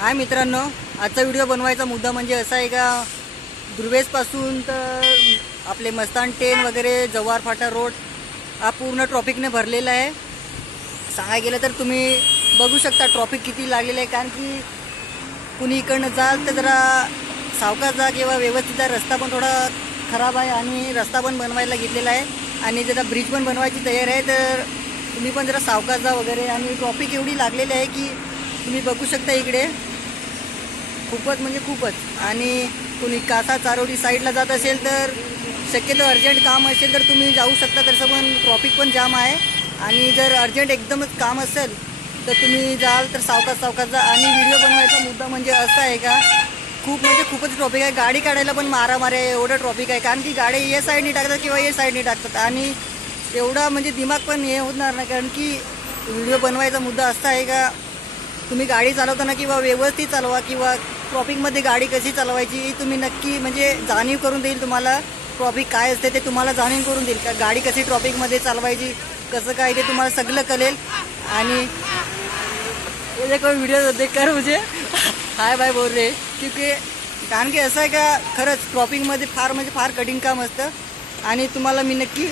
हाय मित्रांनो आजचा व्हिडिओ बनवायचा मुद्दा म्हणजे असा आहे का दुर्वेसपासून तर आपले मस्तान टेन वगैरे जव्हार फाटा रोड हा पूर्ण ट्रॉफिकने भरलेला आहे. सांगायला गेलं तर तुम्ही बघू शकता ट्रॉफिक किती लागलेलं आहे कारण की कुणी इकडनं जाल तर जरा सावकाश जा किंवा व्यवस्थित रस्ता पण थोडा खराब आहे आणि रस्ता पण बनवायला घेतलेला आहे. आणि जरा ब्रिज पण बनवायची तयार आहे तर तुम्ही पण जरा सावकाश जा वगैरे. आणि ट्रॉफिक एवढी लागलेली आहे की तुम्ही बघू शकता इकडे. खूपच म्हणजे खूपच. आणि कुणी कासा चारोडी साईडला जात असेल तर शक्यतो अर्जंट काम असेल तर तुम्ही जाऊ शकता. तसं पण ट्रॉफिक पण जाम आहे. आणि जर अर्जंट एकदमच काम असेल तर तुम्ही जाल तर सावकाश सावकाश जा. आणि व्हिडिओ बनवायचा मुद्दा म्हणजे असा आहे का खूप म्हणजे खूपच ट्रॉफिक आहे. गाडी काढायला पण मारामार आहे एवढं ट्रॉफिक आहे. कारण की गाडी या साईडनी टाकतात किंवा या साईडनी टाकतात. आणि एवढा म्हणजे दिमाग पण हे होणार नाही. कारण की व्हिडिओ बनवायचा मुद्दा असा आहे का तुम्ही गाडी चालवताना किंवा व्यवस्थित चालवा किंवा ट्रॉफिकमध्ये गाडी कशी चालवायची ही तुम्ही नक्की म्हणजे जाणीव करून देईल तुम्हाला. ट्रॉफिक काय असते ते तुम्हाला जाणीव करून देईल. का गाडी कशी ट्रॉफिकमध्ये चालवायची कसं काय ते तुम्हाला सगळं कळेल. आणि ये व्हिडिओ वीडियो देखकर म्हणजे. हाय बाय बोल रे. क्योंकि कारण की असं आहे का खरंच ट्रॉफिकमध्ये फार म्हणजे फार कठीण काम असतं. आणि तुम्हाला मी नक्की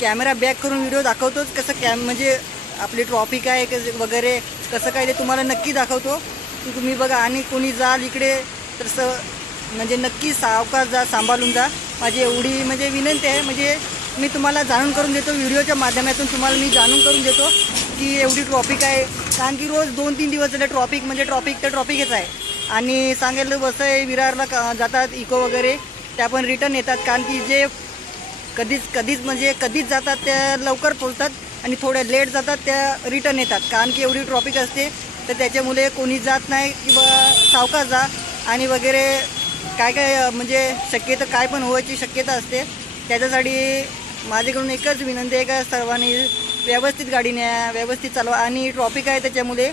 कॅमेरा बॅक करून व्हिडिओ दाखवतोच कसं कॅम म्हणजे आपली ट्रॉफिक आहे कसं वगैरे कसं काय ते तुम्हाला नक्की दाखवतो. की तुम्ही बघा आणि कोणी जाल इकडे तर स म्हणजे नक्की सावकाश जा सांभाळून जा. माझी एवढी म्हणजे विनंती आहे म्हणजे मी तुम्हाला जाणून करून देतो व्हिडिओच्या माध्यमातून तुम्हाला मी जाणून करून देतो की एवढी ट्रॉफिक आहे. कारण की रोज दोन तीन दिवस झाले ट्रॉफिक म्हणजे ट्रॉफिक तर ट्रॉफिकच आहे. आणि सांगायला बसं आहे विरारला का जातात इको वगैरे त्या पण रिटर्न येतात. कारण की जे कधीच कधीच म्हणजे कधीच जातात त्या लवकर पोचतात आणि थोड्या लेट जातात त्या रिटर्न येतात. कारण की एवढी ट्रॉफिक असते तर त्याच्यामुळे कोणी जात नाही किंवा सावकार जा आणि वगैरे काय काय म्हणजे शक्यता काय पण होवायची शक्यता असते. त्याच्यासाठी माझ्याकडून एकच विनंती आहे का सर्वांनी व्यवस्थित गाडी न्या व्यवस्थित चालवा आणि ट्रॉफिक आहे त्याच्यामुळे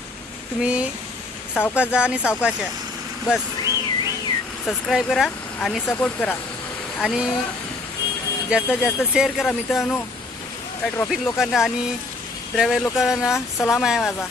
तुम्ही सावकाश जा आणि सावकाश या. बस. सबस्क्राईब करा आणि सपोर्ट करा. आणि जास्तीत जास्त शेअर करा मित्रांनो. ट्रॉफिक लोकांना आणि ड्रायव्हर लोकांना सलाम आहे माझा.